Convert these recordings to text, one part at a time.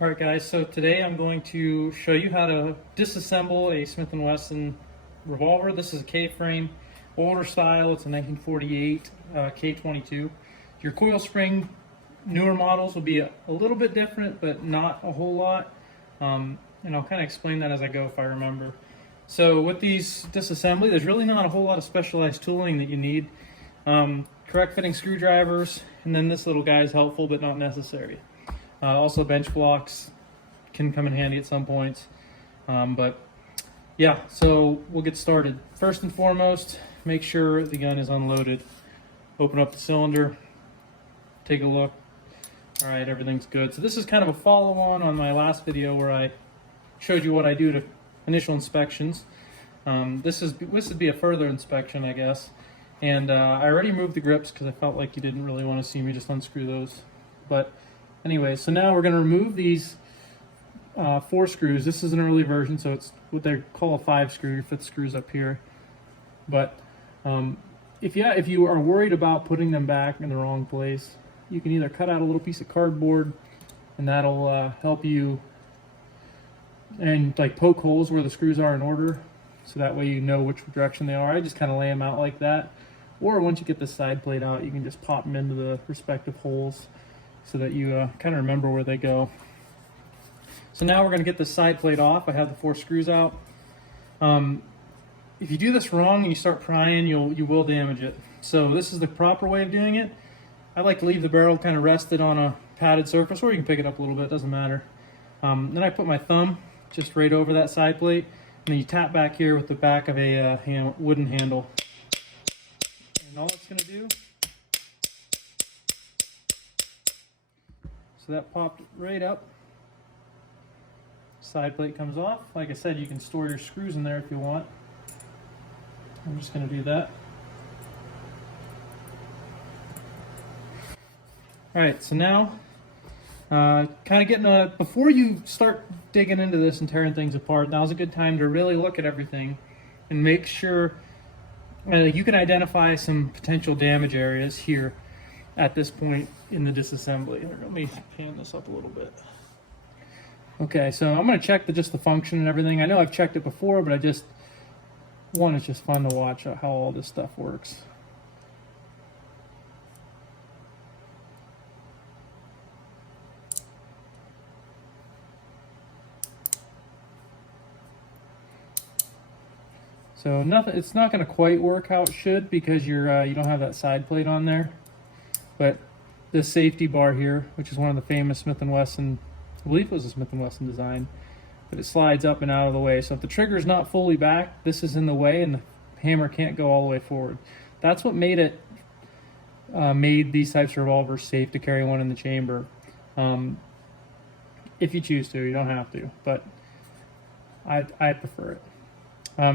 Alright guys, so today I'm going to show you how to disassemble a Smith & Wesson revolver. This is a K-frame, older style. It's a 1948 K22. Your coil spring, newer models will be a little bit different, but not a whole lot. And I'll kind of explain that as I go if I remember. So with these disassembly, there's really not a whole lot of specialized tooling that you need. Correct fitting screwdrivers, and then this little guy is helpful but not necessary. Also bench blocks can come in handy at some points. But yeah, so we'll get started. First and foremost, make sure the gun is unloaded. Open up the cylinder, take a look. All right, everything's good. So this is kind of a follow-on my last video where I showed you what I do to initial inspections. This would be a further inspection, I guess. And I already moved the grips because I felt like you didn't really want to see me just unscrew those. But anyway, so now we're going to remove these 4 screws. This is an early version, so it's what they call a 5 screw. Your 5th screw's up here. But if you are worried about putting them back in the wrong place, you can either cut out a little piece of cardboard, and that'll help you, and like poke holes where the screws are in order, so that way you know which direction they are. I just kind of lay them out like that. Or once you get the side plate out, you can just pop them into the respective holes so that you kind of remember where they go. So now we're going to get the side plate off. I have the 4 screws out. If you do this wrong and you start prying, you will damage it. So this is the proper way of doing it. I like to leave the barrel kind of rested on a padded surface, or you can pick it up a little bit, it doesn't matter. Then I put my thumb just right over that side plate, and then you tap back here with the back of a wooden handle. And all it's going to do, so that popped right up. Side plate comes off. Like I said, you can store your screws in there if you want. I'm just going to do that. Alright, so now, kind of getting before you start digging into this and tearing things apart, now's a good time to really look at everything and make sure you can identify some potential damage areas here at this point in the disassembly. Let me pan this up a little bit. Okay, so I'm going to check just the function and everything. I know I've checked it before, but it's just fun to watch how all this stuff works. So it's not going to quite work how it should because you don't have that side plate on there. But this safety bar here, which is one of the famous Smith & Wesson, I believe it was a Smith & Wesson design, but it slides up and out of the way. So if the trigger is not fully back, this is in the way and the hammer can't go all the way forward. That's what made these types of revolvers safe to carry one in the chamber. If you choose to, you don't have to, but I prefer it.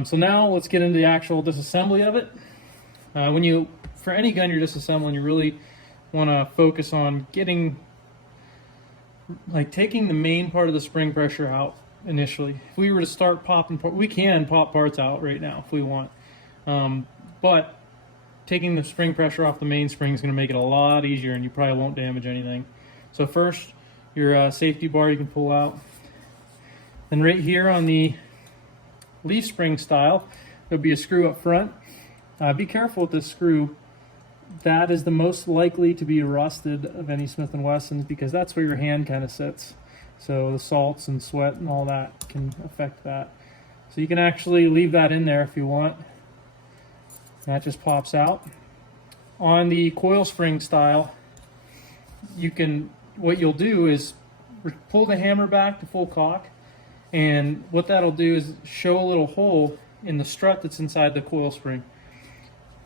So now let's get into the actual disassembly of it. For any gun you're disassembling, you really want to focus on taking the main part of the spring pressure out initially. If we were to start popping, we can pop parts out right now if we want, but taking the spring pressure off the mainspring is going to make it a lot easier, and you probably won't damage anything. So first, your safety bar you can pull out. Then right here on the leaf spring style, there'll be a screw up front. Be careful with this screw. That is the most likely to be rusted of any Smith & Wessons because that's where your hand kind of sits. So the salts and sweat and all that can affect that. So you can actually leave that in there if you want. That just pops out. On the coil spring style, what you'll do is pull the hammer back to full cock, and what that'll do is show a little hole in the strut that's inside the coil spring.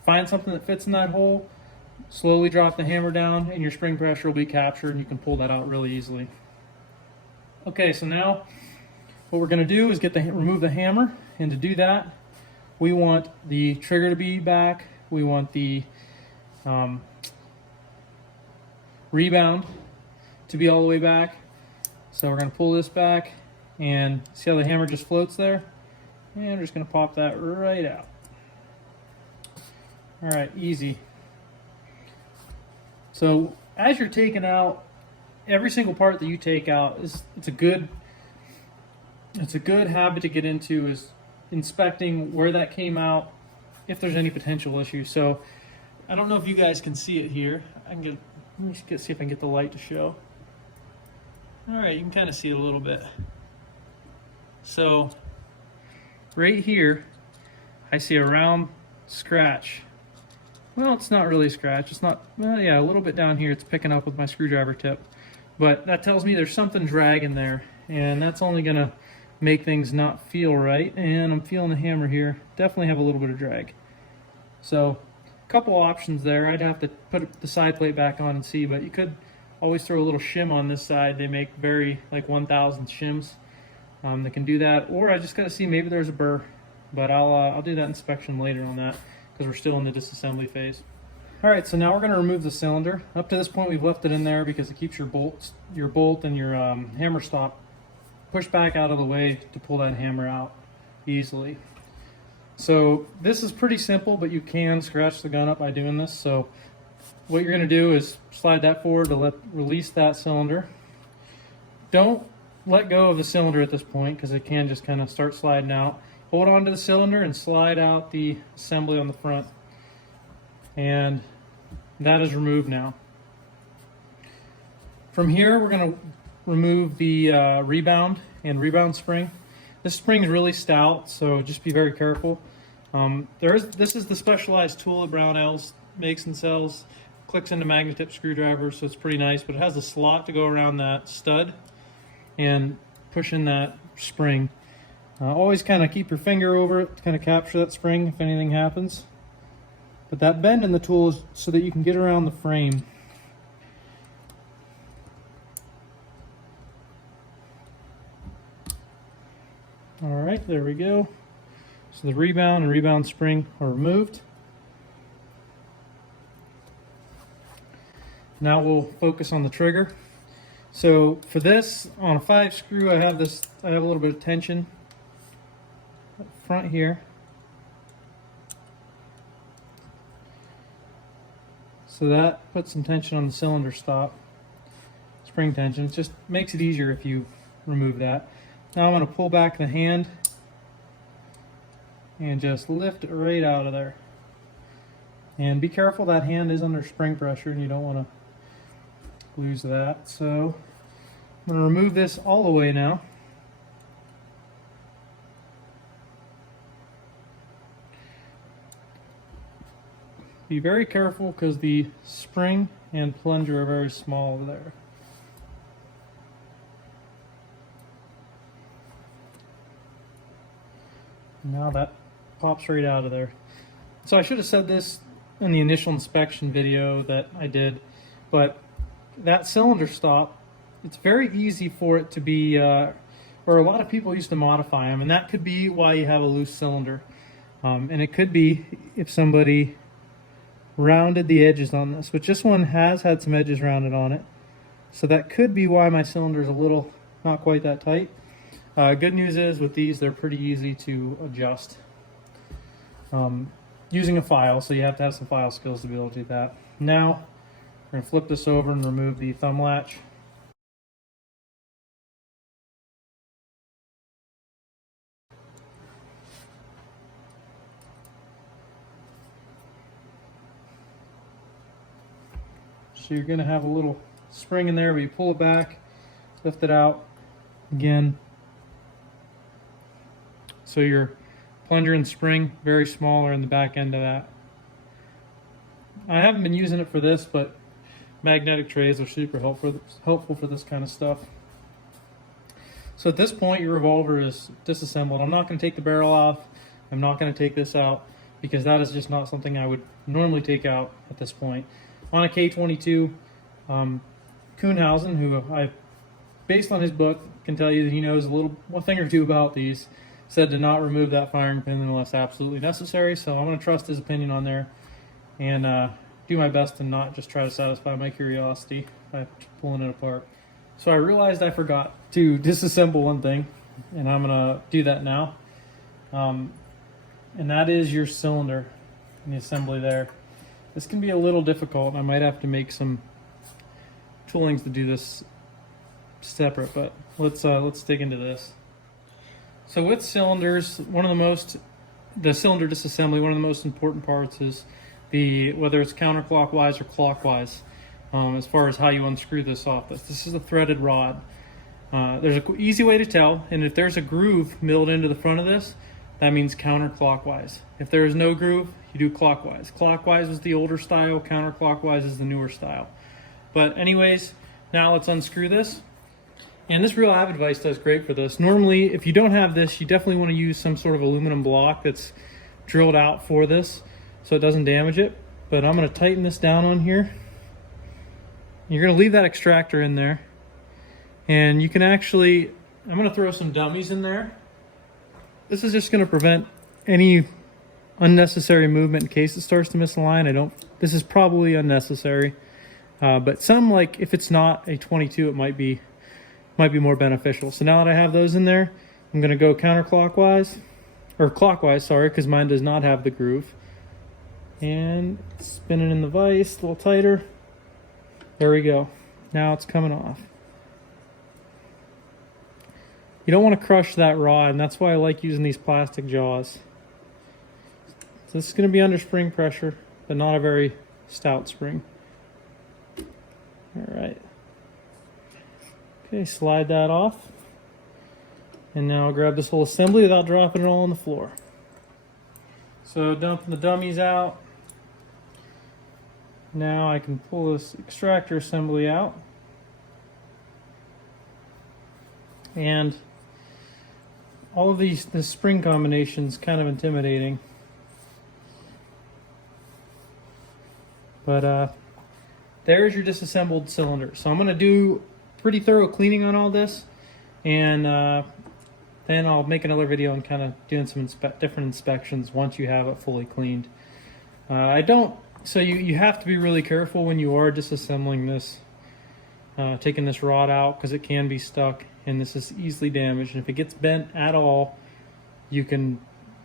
Find something that fits in that hole, slowly drop the hammer down, and your spring pressure will be captured, and you can pull that out really easily. Okay, so now what we're going to do is remove the hammer, and to do that, we want the trigger to be back. We want the rebound to be all the way back. So we're going to pull this back, and see how the hammer just floats there? And we're just going to pop that right out. All right, easy. So as you're taking out every single part that you take out it's a good habit to get into, is inspecting where that came out, if there's any potential issues. So I don't know if you guys can see it here. Let me see if I can get the light to show. All right, you can kind of see it a little bit. So right here, I see a round scratch. Well, it's not really a scratch. It's not, well, yeah, a little bit down here. It's picking up with my screwdriver tip. But that tells me there's something dragging there, and that's only gonna make things not feel right. And I'm feeling the hammer here. Definitely have a little bit of drag. So a couple options there. I'd have to put the side plate back on and see, but you could always throw a little shim on this side. They make very, like 1,000 shims that can do that. Or I just gotta see, maybe there's a burr. But I'll do that inspection later on that, because we're still in the disassembly phase. All right, so now we're going to remove the cylinder. Up to this point, we've left it in there because it keeps your bolt and your hammer stop pushed back out of the way to pull that hammer out easily. So this is pretty simple, but you can scratch the gun up by doing this. So what you're going to do is slide that forward to release that cylinder. Don't let go of the cylinder at this point, because it can just kind of start sliding out. Hold on to the cylinder and slide out the assembly on the front. And that is removed now. From here, we're going to remove the Rebound and Rebound spring. This spring is really stout, so just be very careful. This is the specialized tool that Brownells makes and sells. Clicks into magnet tip screwdrivers, so it's pretty nice, but it has a slot to go around that stud and push in that spring. Always kind of keep your finger over it to kind of capture that spring if anything happens. But that bend in the tool is so that you can get around the frame. All right, there we go. So the Rebound and Rebound spring are removed. Now we'll focus on the trigger. So for this, on a 5 screw, I have a little bit of tension up front here. So that puts some tension on the cylinder stop, spring tension. It just makes it easier if you remove that. Now I'm going to pull back the hand and just lift it right out of there. And be careful, that hand is under spring pressure and you don't want to lose that. So I'm going to remove this all the way now. Be very careful because the spring and plunger are very small over there. Now that pops right out of there. So I should have said this in the initial inspection video that I did, but that cylinder stop, it's very easy for it to be, or a lot of people used to modify them, and that could be why you have a loose cylinder. And it could be if somebody rounded the edges on this, which this one has had some edges rounded on it. So that could be why my cylinder is a little, not quite that tight. Good news is with these, they're pretty easy to adjust using a file, so you have to have some file skills to be able to do that. Now, we're going to flip this over and remove the thumb latch. So you're going to have a little spring in there where you pull it back, lift it out again. So your plunger and spring, very small, are in the back end of that. I haven't been using it for this, but magnetic trays are super helpful for this kind of stuff. So at this point, your revolver is disassembled. I'm not going to take the barrel off. I'm not going to take this out because that is just not something I would normally take out at this point. On a K22, Kuhnhausen, who I, based on his book, can tell you that he knows a thing or two about these, said to not remove that firing pin unless absolutely necessary. So I'm going to trust his opinion on there and do my best to not just try to satisfy my curiosity by pulling it apart. So I realized I forgot to disassemble one thing, and I'm going to do that now. And that is your cylinder and the assembly there. This can be a little difficult. I might have to make some toolings to do this separate, but let's dig into this. So with cylinders, the cylinder disassembly, one of the most important parts is whether it's counterclockwise or clockwise, as far as how you unscrew this off. This is a threaded rod. There's an easy way to tell, and if there's a groove milled into the front of this, that means counterclockwise. If there is no groove, you do clockwise. Clockwise is the older style, counterclockwise is the newer style. But anyways, now let's unscrew this. And this Real Avid vise does great for this. Normally, if you don't have this, you definitely want to use some sort of aluminum block that's drilled out for this so it doesn't damage it. But I'm going to tighten this down on here. You're going to leave that extractor in there. And you can actually, I'm going to throw some dummies in there. This is just going to prevent any unnecessary movement in case it starts to misalign. This is probably unnecessary. But some, like if it's not a 22, it might be more beneficial. So now that I have those in there, I'm going to go counterclockwise, or clockwise, sorry, because mine does not have the groove. And spin it in the vise a little tighter. There we go. Now it's coming off. You don't want to crush that rod, and that's why I like using these plastic jaws. So this is going to be under spring pressure, but not a very stout spring. All right. Okay, slide that off. And now I'll grab this whole assembly without dropping it all on the floor. So dumping the dummies out. Now I can pull this extractor assembly out. And all of this spring combination is kind of intimidating. But there's your disassembled cylinder. So I'm going to do pretty thorough cleaning on all this, and then I'll make another video and kind of doing some different inspections once you have it fully cleaned. So you have to be really careful when you are disassembling this, taking this rod out, because it can be stuck and this is easily damaged, and if it gets bent at all, you can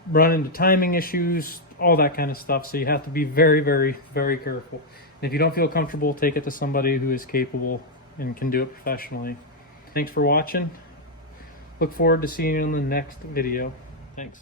run into timing issues, all that kind of stuff. So you have to be very, very, very careful. And if you don't feel comfortable, take it to somebody who is capable and can do it professionally. Thanks for watching. Look forward to seeing you in the next video. Thanks.